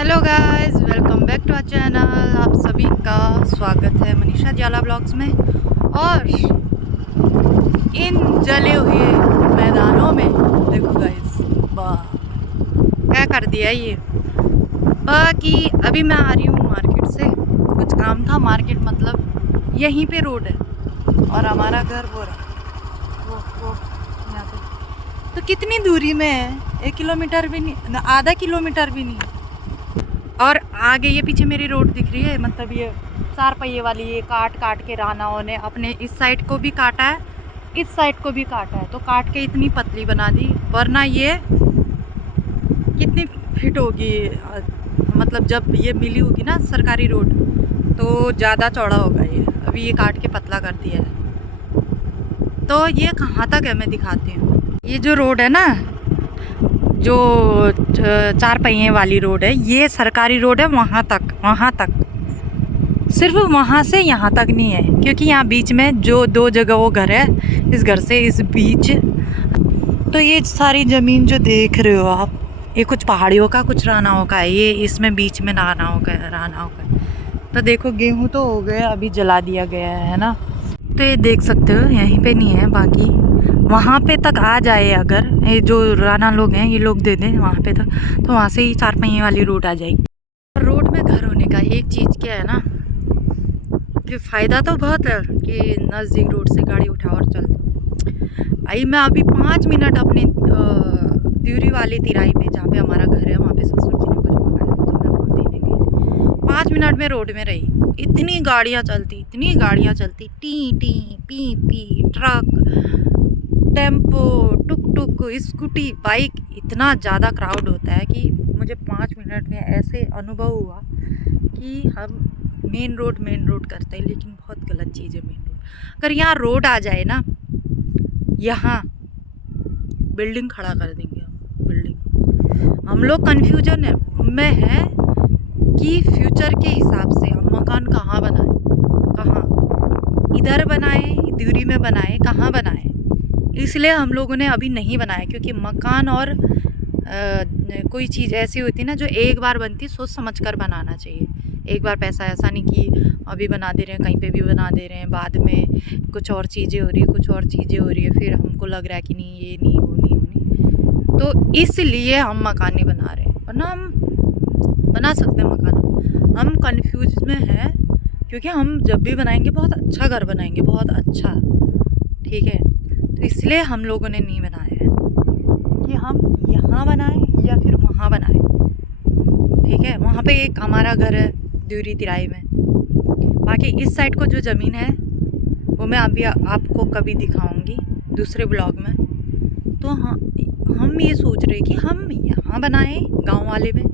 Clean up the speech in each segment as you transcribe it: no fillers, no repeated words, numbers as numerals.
Hello guys, welcome back to our channel. आप सभी का स्वागत है मनीषा जाला ब्लॉग्स में। और इन जले हुए मैदानों में देखो गाइस, वाह क्या कर दिया ये। बाकी अभी मैं आ रही हूँ मार्केट से, कुछ काम था मार्केट, मतलब यहीं पे रोड है और हमारा घर वो रहा वो यहाँ पे। तो कितनी दूरी में है, 1 किलोमीटर भी नहीं, आधा किलोमीटर भी नहीं। और आगे ये पीछे मेरी रोड दिख रही है, मतलब ये 4 पहिए वाली, ये काट काट के रानाओं ने अपने इस साइड को भी काटा है, इस साइड को भी काटा है, तो काट के इतनी पतली बना दी। वरना ये कितनी फिट होगी, मतलब जब ये मिली होगी ना सरकारी रोड तो ज़्यादा चौड़ा होगा ये। अभी ये काट के पतला कर दिया है। तो ये कहाँ तक है मैं दिखाती हूँ। ये जो रोड है ना, जो 4 पहिए वाली रोड है, ये सरकारी रोड है, वहाँ तक सिर्फ वहाँ से यहाँ तक नहीं है, क्योंकि यहाँ बीच में जो 2 जगह वो घर है, इस घर से इस बीच। तो ये सारी ज़मीन जो देख रहे हो आप, ये कुछ पहाड़ियों का कुछ रानाओं का है, ये इसमें बीच में रानाओं का। तो देखो गेहूँ तो हो गया, अभी जला दिया गया है ना। तो ये देख सकते हो यहीं पे नहीं है, बाकी वहाँ पे तक आ जाए अगर ये जो राना लोग हैं ये लोग दे दें वहाँ पे तक, तो वहाँ से ही 4 पहिए वाली रोड आ जाएगी। और रोड में घर होने का एक चीज़ क्या है ना, कि फ़ायदा तो बहुत है कि नज़दीक रोड से गाड़ी उठाओ और चल दो। भाई मैं अभी 5 मिनट अपने द्यूरी वाली तिराई पे, जहाँ पे हमारा घर है, वहाँ पे ससुर जी ने कुछ मंगाया था तो मैं वहाँ देने गई। 5 मिनट में रोड में रही, इतनी गाड़ियाँ चलती, टी टी पी पी, truck, tempo, tuk tuk, scooty, bike, इतना ज़्यादा क्राउड होता है कि मुझे 5 मिनट में ऐसे अनुभव हुआ कि हम मेन रोड करते हैं, लेकिन बहुत गलत चीज़ है मेन रोड। अगर यहाँ रोड आ जाए ना, यहाँ बिल्डिंग खड़ा कर देंगे हम, बिल्डिंग। हम लोग कन्फ्यूजन में है कि फ्यूचर के हिसाब से हम मकान कहाँ बनाएं, कहाँ, इधर बनाएं, दूरी में बनाएं, कहाँ बनाएं। इसलिए हम लोगों ने अभी नहीं बनाया, क्योंकि मकान और कोई चीज़ ऐसी होती है ना जो एक बार बनती, सोच समझ कर बनाना चाहिए। एक बार पैसा ऐसा नहीं कि अभी बना दे रहे हैं, कहीं पे भी बना दे रहे हैं, बाद में कुछ और चीज़ें हो रही है, फिर हमको लग रहा है कि नहीं ये नहीं वो नहीं। तो इसलिए हम मकान नहीं बना रहे हैं, वरना हम बना सकते हैं मकान। हम कन्फ्यूज में हैं, क्योंकि हम जब भी बनाएंगे बहुत अच्छा घर बनाएंगे, बहुत अच्छा, ठीक है। तो इसलिए हम लोगों ने नहीं बनाया है कि हम यहाँ बनाएं या फिर वहाँ बनाएं, ठीक है। वहाँ पे एक हमारा घर है द्यूरी तिराई में, बाकी इस साइड को जो ज़मीन है वो मैं अभी आपको कभी दिखाऊंगी दूसरे ब्लॉग में। तो हाँ, हम ये सोच रहे कि हम यहाँ बनाएं गांव वाले में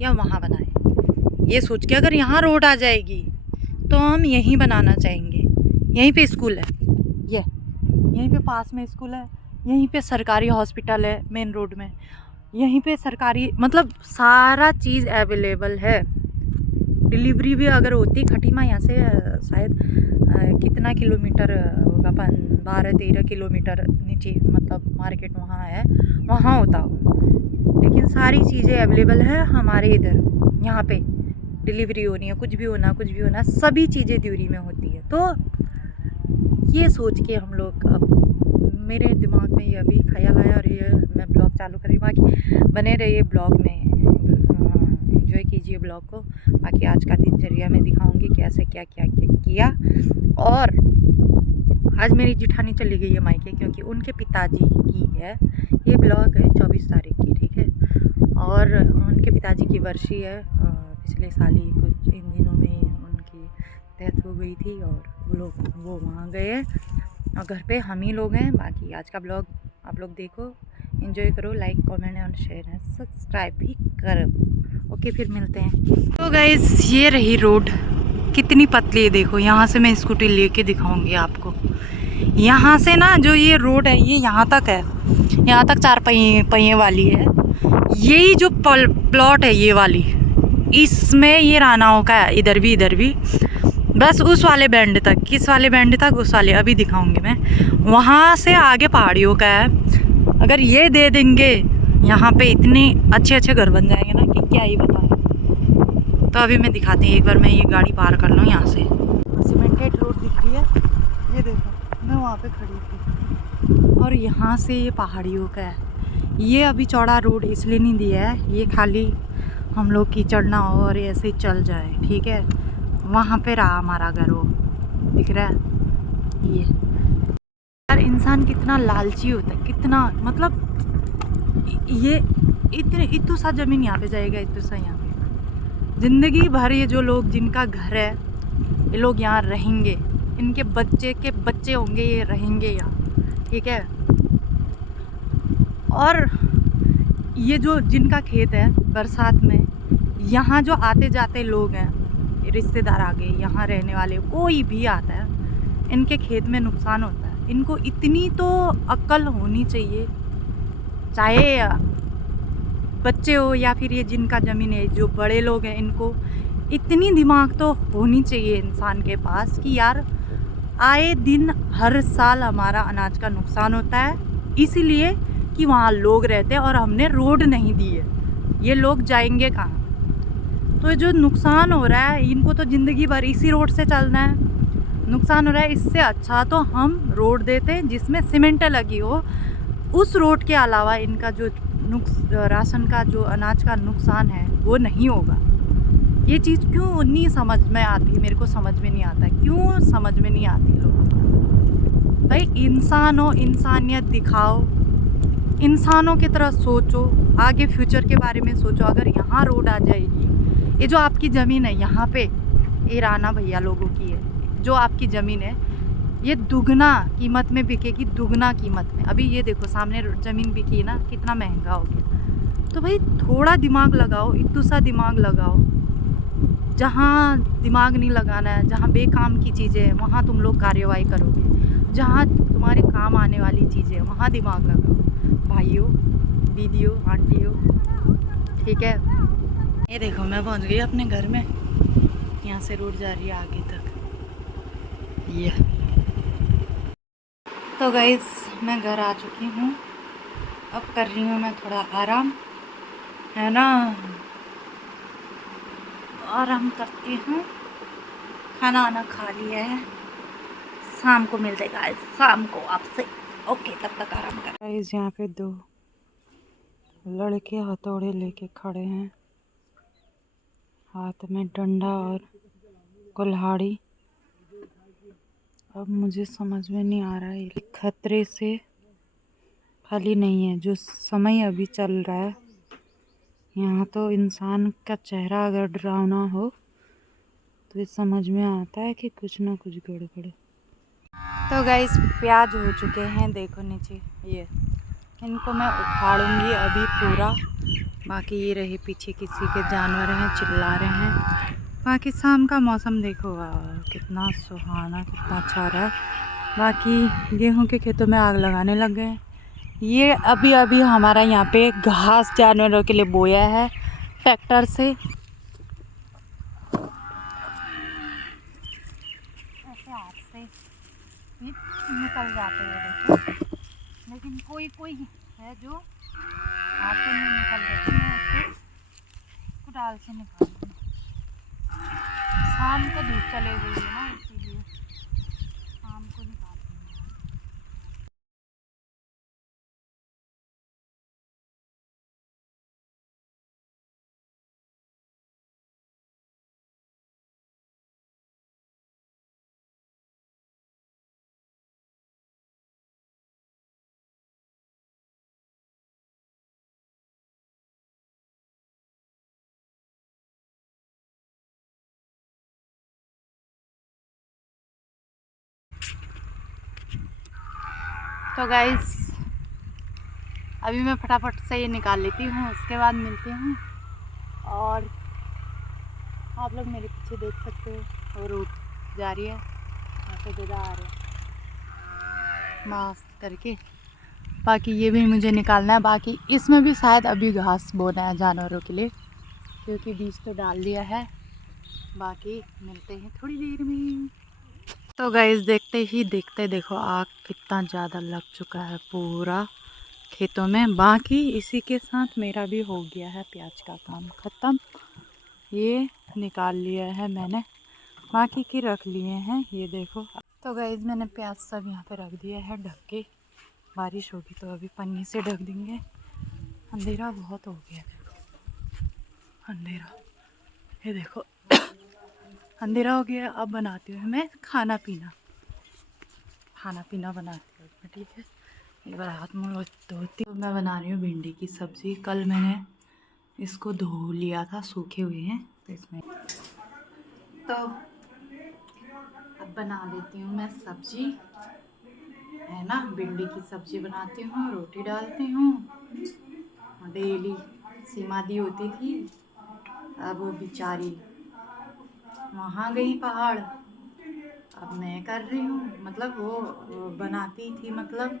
या वहाँ बनाएं। ये सोच के अगर यहाँ रोड आ जाएगी तो हम यहीं बनाना चाहेंगे। यहीं पे स्कूल है, यहीं पे पास में स्कूल है, यहीं पे सरकारी हॉस्पिटल है मेन रोड में, यहीं पे सरकारी, मतलब सारा चीज़ अवेलेबल है। डिलीवरी भी अगर होती, खटीमा यहाँ से शायद कितना किलोमीटर होगा, 12-13 किलोमीटर नीचे, मतलब मार्केट वहाँ है, वहाँ होता हो। लेकिन सारी चीज़ें अवेलेबल है हमारे इधर। यहाँ पे डिलीवरी होनी है, कुछ भी होना, सभी चीज़ें द्यूरी में होती है। तो ये सोच के हम लोग, अब मेरे दिमाग में ये अभी ख्याल आया और ये मैं ब्लॉग चालू करी। बाकी बने रहिए ब्लॉग में, एंजॉय कीजिए ब्लॉग को। बाकी आज का दिनचर्या में दिखाऊंगी कैसे क्या किया। और आज मेरी जिठानी चली गई है मायके, क्योंकि उनके पिताजी की है, ये ब्लॉग है 24 तारीख की, ठीक है। और उनके पिताजी की वर्षी है, पिछले साल ही कुछ इन दिनों में उनकी डेथ हो गई थी, और वो वहाँ गए हैं, और घर पे हम ही लोग हैं। बाकी आज का ब्लॉग आप लोग देखो, एंजॉय करो, लाइक कमेंट और शेयर है, सब्सक्राइब भी करो। ओके, फिर मिलते हैं। तो गाइस ये रही रोड, कितनी पतली है देखो। यहाँ से मैं स्कूटी लेके दिखाऊंगी आपको। यहाँ से ना जो ये रोड है ये यहाँ तक है, यहाँ तक 4 पहिए वाली है। यही जो प्लॉट है ये वाली, इसमें ये रानाओं का है, इधर भी बस उस वाले बैंड तक, किस वाले बैंड तक, उस वाले अभी दिखाऊंगी मैं। वहाँ से आगे पहाड़ियों का है। अगर ये दे देंगे यहाँ पे, इतने अच्छे घर बन जाएंगे ना कि क्या ही बताएं। तो अभी मैं दिखाती हूँ, एक बार मैं ये गाड़ी पार कर लूँ यहाँ से। सीमेंटेड रोड दिख रही है, ये देखो मैं वहाँ पे खड़ी थी, और यहाँ से ये पहाड़ियों का है। ये अभी चौड़ा रोड इसलिए नहीं दिया है, ये खाली हम लोग कीचड़ ना हो और ऐसे चल जाए, ठीक है। वहाँ पे रहा हमारा घर, वो दिख रहा है ये। यार इंसान कितना लालची होता है, कितना मतलब ये इतू सा ज़मीन यहाँ पे जाएगा, इतू सा यहाँ पे ज़िंदगी भर ये जो लोग जिनका घर है ये लोग यहाँ रहेंगे, इनके बच्चे के बच्चे होंगे, ये रहेंगे यहाँ, ठीक है। और ये जो जिनका खेत है बरसात में, यहाँ जो आते जाते लोग हैं, रिश्तेदार आ गए, यहाँ रहने वाले कोई भी आता है, इनके खेत में नुकसान होता है। इनको इतनी तो अक्ल होनी चाहिए, चाहे बच्चे हो या फिर ये जिनका ज़मीन है, जो बड़े लोग हैं, इनको इतनी दिमाग तो होनी चाहिए इंसान के पास कि यार आए दिन हर साल हमारा अनाज का नुकसान होता है, इसीलिए कि वहाँ लोग रहते हैं और हमने रोड नहीं दी है, ये लोग जाएंगे कहाँ। तो जो नुकसान हो रहा है इनको तो ज़िंदगी भर इसी रोड से चलना है, नुकसान हो रहा है। इससे अच्छा तो हम रोड देते हैं जिसमें सीमेंटें लगी हो, उस रोड के अलावा इनका जो राशन का जो अनाज का नुकसान है वो नहीं होगा। ये चीज़ क्यों नहीं समझ में आती, मेरे को समझ में नहीं आता, क्यों समझ में नहीं आती लोग। भाई इंसान हो, इंसानियत दिखाओ, इंसानों की तरह सोचो, आगे फ्यूचर के बारे में सोचो। अगर यहाँ रोड आ जाएगी, ये जो आपकी ज़मीन है यहाँ पे, ये राना भैया लोगों की है, जो आपकी ज़मीन है ये दुगना कीमत में बिकेगी, दुगना कीमत में। अभी ये देखो सामने ज़मीन बिकी ना, कितना महंगा हो गया। तो भाई थोड़ा दिमाग लगाओ, इतना सा दिमाग लगाओ। जहाँ दिमाग नहीं लगाना है, जहाँ बेकाम की चीज़ें हैं वहाँ तुम लोग कार्यवाही करोगे, जहाँ तुम्हारे काम आने वाली चीज़ें हैं वहाँ दिमाग लगाओ भाइयों, दीदियों, आंटियों, ठीक है। ये देखो मैं पहुँच गई अपने घर में, यहाँ से रोड जा रही है आगे तक ये। तो गाइस मैं घर आ चुकी हूँ, अब कर रही हूँ मैं थोड़ा आराम, है ना, आराम करती हूँ। खाना वाना खा लिया है, शाम को मिलते गाइस, शाम को आपसे, ओके तब तक आराम कर। गाइस यहाँ पे दो लड़के हथौड़े लेके खड़े हैं, हाथ में डंडा और कुल्हाड़ी। अब मुझे समझ में नहीं आ रहा है, खतरे से खाली नहीं है जो समय अभी चल रहा है। यहाँ तो इंसान का चेहरा अगर डरावना हो तो ये समझ में आता है कि कुछ ना कुछ गड़बड़ है। तो गाइस प्याज हो चुके हैं, देखो नीचे, ये इनको मैं उखाड़ूंगी अभी पूरा। बाकी ये रहे पीछे किसी के जानवर हैं, चिल्ला रहे हैं। बाकी शाम का मौसम देखो, वाह कितना सुहाना, कितना अच्छा रहा है। बाकी गेहूं के खेतों में आग लगाने लग गए। ये अभी अभी हमारा यहाँ पे घास जानवरों के लिए बोया है ट्रैक्टर से। ऐसे हाथ से निकल जाते हैं देखो, लेकिन कोई कोई है जो हाथ से नहीं निकल देते हैं, उसको कुदाल से निकाल दें। शाम को धूप चले गई है ना, इसीलिए शाम को निकाल देंगे। तो गाइस अभी मैं फटाफट से ये निकाल लेती हूँ, उसके बाद मिलती हूँ। और आप लोग मेरे पीछे देख सकते हो, वो रोड जा रही है, ऐसे जगह आ रहे मास्क करके। बाकी ये भी मुझे निकालना है। बाकी इसमें भी शायद अभी घास बोना है जानवरों के लिए, क्योंकि बीज तो डाल दिया है। बाकी मिलते हैं थोड़ी देर में। तो गाइस देखते ही देखते देखो आग कितना ज़्यादा लग चुका है पूरा खेतों में। बाकी इसी के साथ मेरा भी हो गया है प्याज का काम ख़त्म। ये निकाल लिया है मैंने, बाकी की रख लिए हैं, ये देखो। तो गाइस मैंने प्याज सब यहाँ पे रख दिया है ढक के, बारिश होगी तो अभी पन्नी से ढक देंगे। अंधेरा बहुत हो गया, देखो अंधेरा, ये देखो अंधेरा हो गया। अब बनाती हूँ मैं खाना पीना बनाती हूँ मैं, ठीक है। एक बार हाथ मुँह धोती हूँ। मैं बना रही हूँ भिंडी की सब्ज़ी। कल मैंने इसको धो लिया था, सूखे हुए हैं तो इसमें। तो अब बना लेती हूँ मैं सब्जी, है ना। भिंडी की सब्जी बनाती हूँ, रोटी डालती हूँ। डेली सीमा दी होती थी, अब वो बेचारी वहाँ गई पहाड़, अब मैं कर रही हूँ। मतलब वो बनाती थी, मतलब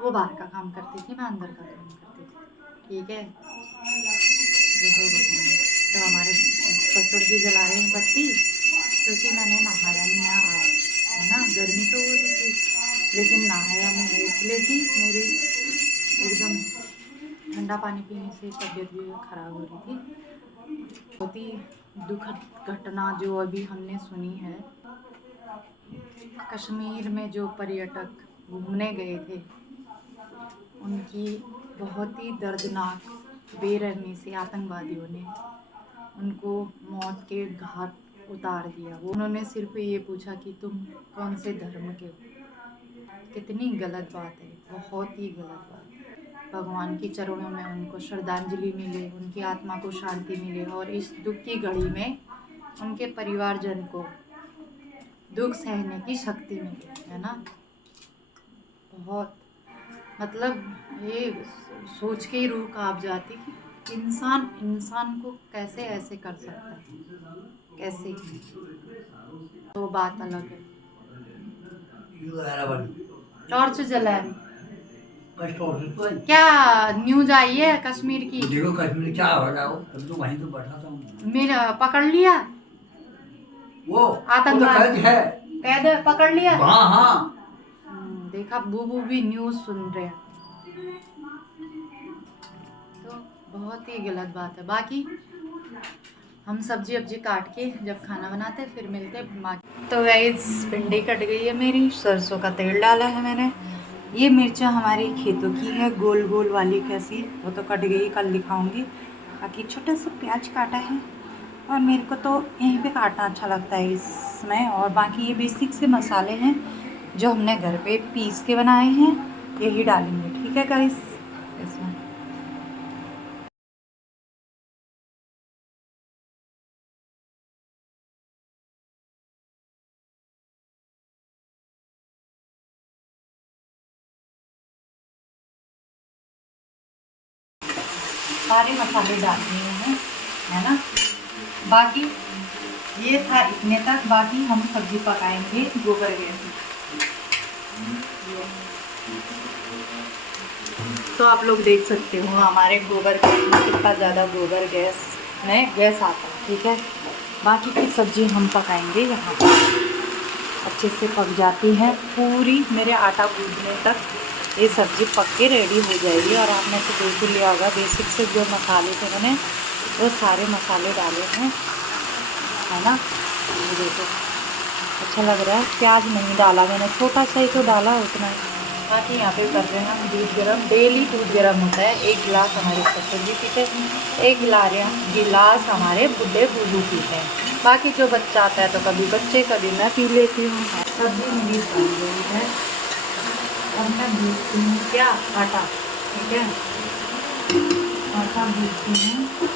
वो बाहर का काम करती थी, मैं अंदर का काम करती थी, ठीक है। तो हमारे ससुर जी जला रहे हैं बत्ती, क्योंकि मैंने नहाया नहीं है आज, है ना। गर्मी तो हो रही थी लेकिन नहाया नहीं है, इसलिए कि मेरी एकदम ठंडा पानी पीने से तबीयत भी ख़राब हो रही थी। बहुत ही दुखद घटना जो अभी हमने सुनी है, कश्मीर में जो पर्यटक घूमने गए थे, उनकी बहुत ही दर्दनाक बेरहमी से आतंकवादियों ने उनको मौत के घाट उतार दिया। वो उन्होंने सिर्फ ये पूछा कि तुम कौन से धर्म के हो। कितनी गलत बात है, बहुत ही गलत बात। भगवान के चरणों में उनको श्रद्धांजलि मिले, उनकी आत्मा को शांति मिले, और इस दुख की घड़ी में उनके परिवारजन को दुख सहने की शक्ति मिले, है ना। बहुत मतलब ये सोच के ही रूह कांप जाती कि इंसान को कैसे ऐसे कर सकता है, कैसे। तो बात अलग है। टॉर्च जला रही क्या न्यूज आई है कश्मीर की? देखो कश्मीर क्या हो रहा है, तब तो वहीं तो बैठा था। मेरा पकड़ लिया वो आतंकवादी है, कैद पकड़ लिया। हाँ हाँ देखा, बूबू भी न्यूज सुन रहे हैं, तो बहुत ही गलत बात है। बाकी हम सब्जी वब्जी काट के जब खाना बनाते फिर मिलते हैं। तो गाइस भिंडी कट गई है मेरी, सरसों का तेल डाला है मैंने। ये मिर्चा हमारी खेतों की है, गोल गोल वाली कैसी, वो तो कट गई, कल दिखाऊंगी। बाकी छोटा सा प्याज काटा है, और मेरे को तो यहीं पे काटना अच्छा लगता है इसमें। और बाकी ये बेसिक से मसाले हैं जो हमने घर पे पीस के बनाए हैं, यही डालेंगे, ठीक है गाइस इसमें। सारे मसाले डाल दिए हैं, है ना। बाकी ये था इतने तक, बाकी हम सब्जी पकाएंगे गोबर गैस में। तो आप लोग देख सकते हो हमारे गोबर गैस में कितना ज़्यादा गोबर गैस में गैस आता है, ठीक है। बाकी की सब्जी हम पकाएंगे यहाँ पर, अच्छे से पक जाती है पूरी। मेरे आटा गूंदने तक ये सब्ज़ी पक के रेडी हो जाएगी। और आपने तो देख ही लिया होगा, बेसिक से जो मसाले थे मैंने वो सारे मसाले डाले हैं, है ना। ये देखो अच्छा लग रहा है। प्याज नहीं डाला मैंने, छोटा सा ही तो डाला उतना ही। बाकी यहाँ पे कर रहे हैं हम दूध गर्म, डेली दूध गर्म होता है। 1 गिलास हमारे ससुर जी पीते हैं, 1 गिलास हमारे बुढ़े बूढ़ू पीते हैं। बाकी जो बच्चा आता है तो कभी बच्चे कभी मैं पी लेती हूँ। सब्जी मेरी बन गई है, और मैं भूजती हूँ क्या आटा, ठीक है। आटा भूजती हूँ,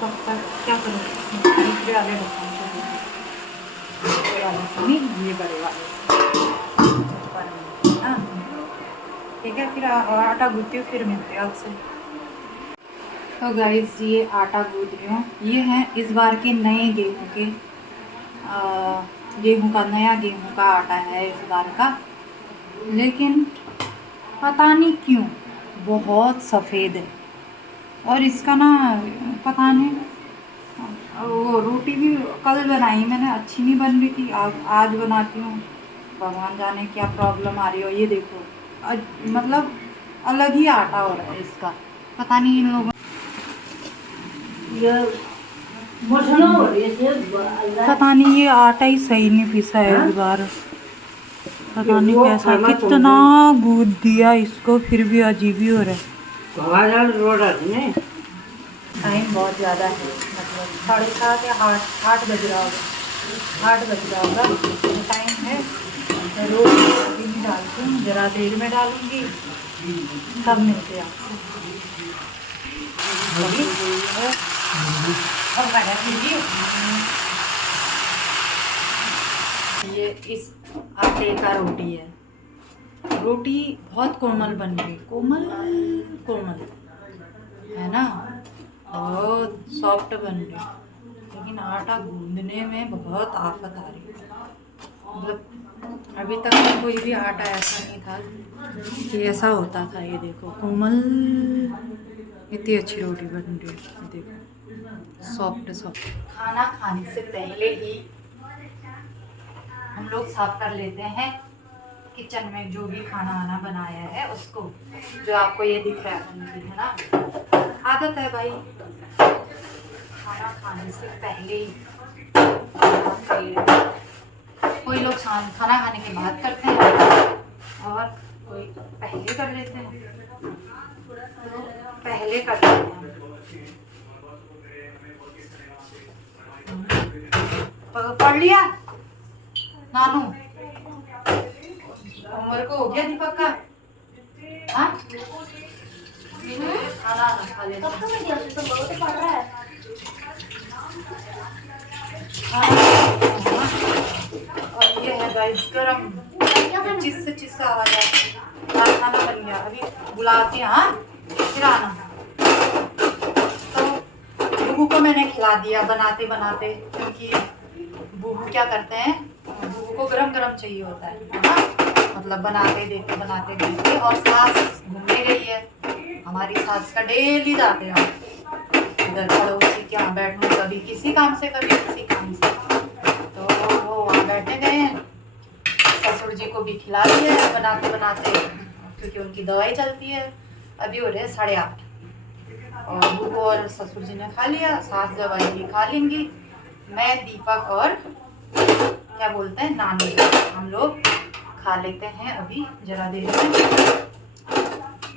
तब तक क्या करूँ, दूसरे वाले ढक्कन से, ये बड़े वाले, हाँ ठीक है। फिर आटा गूंथती हूँ, फिर मिलते हैं आपसे। तो गाइस ये आटा गूंथ रही हूँ, ये हैं इस बार के नए गेहूँ के, गेहूँ का नया गेहूँ का आटा है इस बार का। लेकिन पता नहीं क्यों बहुत सफ़ेद है, और इसका ना पता नहीं, वो रोटी भी कल बनाई मैंने, अच्छी नहीं बन रही थी, आज बनाती हूँ, भगवान जाने क्या प्रॉब्लम आ रही हो। ये देखो मतलब अलग ही आटा हो रहा है इसका, पता नहीं इन लोगों। ये पता नहीं ये आटा ही सही नहीं पीसा है इस बार, पता नहीं कैसा, कितना गूंद दिया इसको फिर भी अजीब ही हो रहा है। टाइम बहुत ज़्यादा है, मतलब 7:30 या 8 बज रहा होगा, 8 बज रहा होगा टाइम है। रोटी अभी नहीं डालती हूँ, ज़रा देर में डालूँगी, तब मिलते हैं आपको। ये इस आटे का रोटी है, रोटी बहुत कोमल बन गई, कोमल कोमल है ना, बहुत सॉफ्ट बन रही, लेकिन आटा गूंदने में बहुत आफत आ रही है। मतलब अभी तक कोई भी आटा ऐसा नहीं था कि ऐसा होता था। ये देखो कोमल, इतनी अच्छी रोटी बन रही है, देखो सॉफ्ट सॉफ्ट। खाना खाने से पहले ही हम लोग साफ कर लेते हैं किचन में जो भी खाना वाना बनाया है उसको, जो आपको ये दिख रहा है ना, आदत है भाई, खाना खाने से पहले ही कर लेते हैं। कोई लोग खाना खाने के बाद करते हैं और कोई पहले कर लेते हैं, तो पहले कर लेते हैं। पढ़ लिया नानू, होमवर्क हो गया दीपक का? हाँ खाना खा लेते हैं। और ये है गाइस गरम, चिस चिस आवाज है, खाना बन गया, अभी बुलाते हैं। हाँ फिर आना। तो बुबू को मैंने खिला दिया बनाते बनाते, क्योंकि बुबू क्या करते हैं, बुबू को गरम गरम चाहिए होता है ना, मतलब बनाते देखते। और सास घूमने गई है, हमारी सास का डेली जाते हैं इधर पड़ोसी के यहाँ बैठने, कभी किसी काम से कभी किसी काम से, तो वो वहाँ बैठने गए हैं। ससुर जी को भी खिला दिया है बनाते बनाते, क्योंकि उनकी दवाई चलती है। अभी हो रहे हैं 8:30 और बुबू और ससुर जी ने खा लिया, सास जब आएगी खा लेंगी। मैं, दीपक और क्या बोलते हैं नानी, हम लोग खा लेते हैं अभी जरा देर में,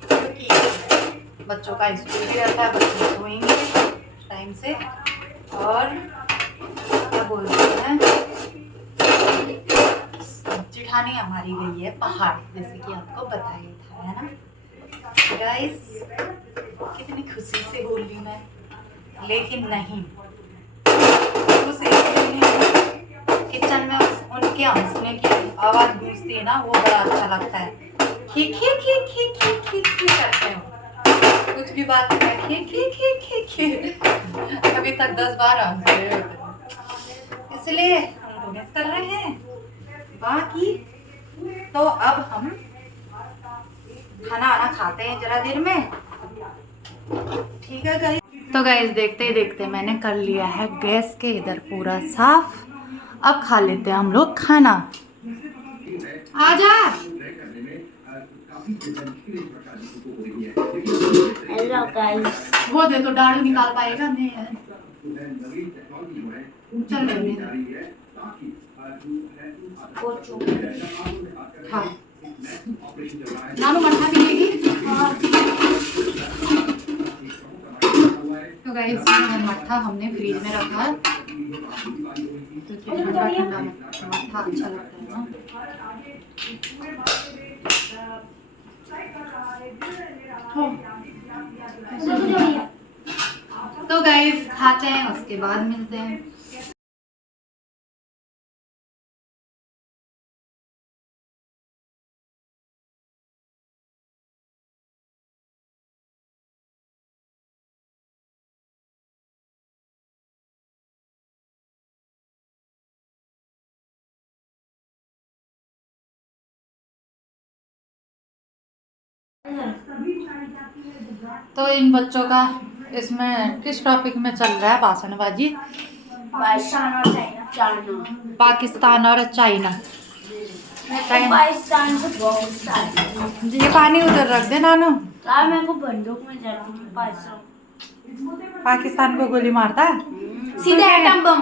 क्योंकि बच्चों का स्कूल भी रहता है, बच्चे सोएंगे टाइम से। और क्या बोलते हैं, जिठानी हमारी गई है पहाड़, जैसे कि आपको बताया था, है ना गाइस। कितनी खुशी से बोल रही मैं, लेकिन नहीं, किचन में उनके हंसने की आवाज गूंजती है ना, वो बड़ा अच्छा लगता है। खी खी खी खी खी खी खी करते हो, कुछ भी बात है खी खी खी खी खी, अभी तक 10 बार हंस रहे होते, इसलिए हम मिस कर रहे हैं। बाकी तो अब हम खाना आना खाते हैं जरा देर में, ठीक है गाइस। तो गाइस देखते ही देखते मैंने कर लिया है गैस के इधर पूरा साफ, अब खा लेते हैं हम लोग खाना। आजा। हेलो गाइस, वो दे तो दाढ़ी निकाल पाएगा नहीं है, चल रही है खा। नानू मठा भी लेगी। तो गाइस ये मट्ठा हमने फ्रिज में रखा है, क्योंकि ठंडा ठंडा मट्ठा अच्छा लगता है ना। तो गाइस खाते हैं, उसके बाद मिलते हैं। तो इन बच्चों का इसमें किस टॉपिक में चल रहा है भाषणबाजी? पाकिस्तान और चाइना। पाकिस्तान से बहुत सारे, ये पानी उधर रख दे नानू। मेरे को बंदूक में जरूर पाकिस्तान को गोली मारता है। सीधे एटम बम।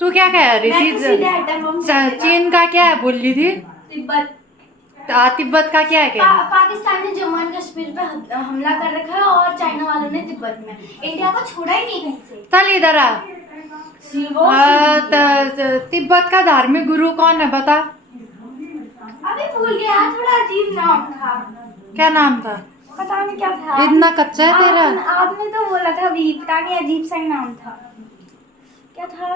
तू क्या कह रही मैं थी? तो सीधे एटम बम। चीन का क्या है बोल रही थी? तिब्बत। तिब्बत का क्या है? पाकिस्तान ने जम्मू एंड कश्मीर पे हमला कर रखा है और चाइना वालों ने तिब्बत में। इंडिया को छोड़ा ही नहीं कहीं से। चल इधर आ। तिब्बत का धार्मिक गुरु कौन है बता? अभी भूल गया, थोड़ा अजीब नाम था। क्या नाम था? पता नहीं क्या था। इतना कच्चा है तेरा? आपने तो बोला था अभी, पता नहीं अजीब सा ही नाम था। क्या था?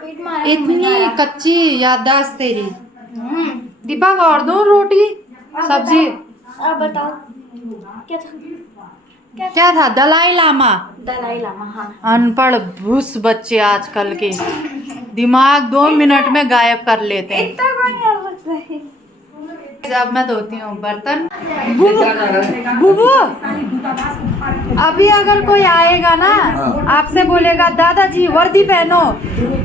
पेट मारा। इतनी कच्ची याददाश्त तेरी। दीपक और दो रोटी सब्जी। अब बताओ क्या था? क्या था? दलाई लामा। दलाई लामा, हाँ। अनपढ़ भूस बच्चे आजकल के दिमाग 2 मिनट में गायब कर लेते हैं। इतना कौन याद रखता है? जब मैं धोती हूँ बर्तन। बुबू अभी अगर कोई आएगा ना आपसे बोलेगा दादाजी वर्दी पहनो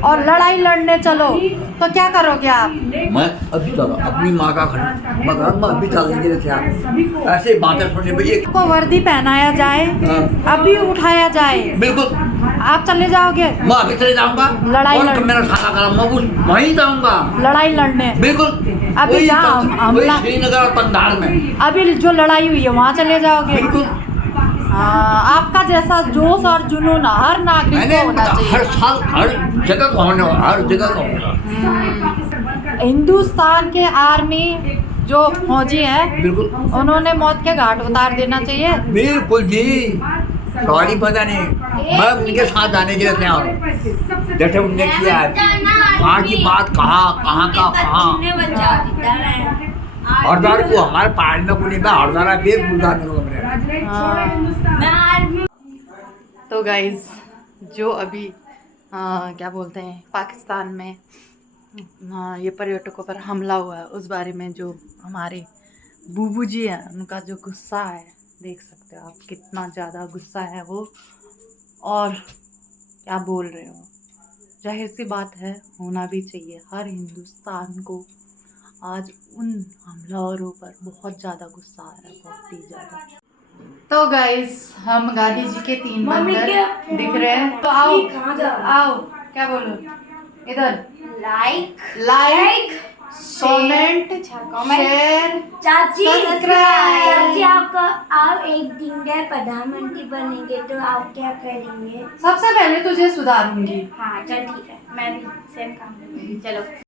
और लड़ाई लड़ने चलो, तो क्या करोगे आप? मैं अभी चलो अपनी माँ का खड़ा मगर मैं अभी चल नहीं रहा ऐसे बातें सुनने पे एक को वर्दी पहनाया जाए, अभी उठाया जाए, बिल्कुल आप चले जाओगे? मैं अभी चले जाऊंगा। लड़ाई और लड़- मेरा खाना करा मैं वहीं जाऊंगा लड़ाई लड़ने। बिल्कुल। अभी वही जहाँ हमला- श्रीनगर और पंधार में अभी जो लड़ाई हुई है वहाँ चले जाओगे? बिल्कुल। हाँ, आपका जैसा जोश और जुनून हर नागरिक मैंने को होना हर चाहिए। साल हर जगह का होने वाला, हर जगह का होगा। हिंदुस्तान के आर्मी जो फौजी हैं बिल्कुल उन्होंने मौत के घाट उतार देना चाहिए। बिल्कुल जी। सॉरी पता नहीं मैं उनके साथ जाने के लिए तैयार हूँ जैसे उनने किया है। कहाँ की बात कहाँ का कहाँ हरदार को हमारे पहाड़ में को नहीं मैं हरदारा देख बुझा तो गाइज जो अभी क्या बोलते हैं पाकिस्तान में ये पर्यटकों पर हमला हुआ है उस बारे में जो हमारे बूबू जी हैं उनका जो गुस्सा है देख सकते हो आप, कितना ज़्यादा गुस्सा है वो और क्या बोल रहे हो। जाहिर सी बात है होना भी चाहिए, हर हिंदुस्तान को आज उन हमलावरों पर बहुत ज़्यादा गुस्सा आ रहा है, बहुत ही ज़्यादा। तो गाइस हम गांधी जी के 3 बंदर दिख रहे हैं, तो आओ आओ क्या बोलो इधर। लाइक कमेंट शेयर चाची सब्सक्राइब। चाची आप एक दिन में प्रधानमंत्री बनेंगे तो आप क्या करेंगे? सबसे पहले तुझे सुधारूंगी। हाँ चल ठीक है, मैं भी सेम काम करूंगी। चलो।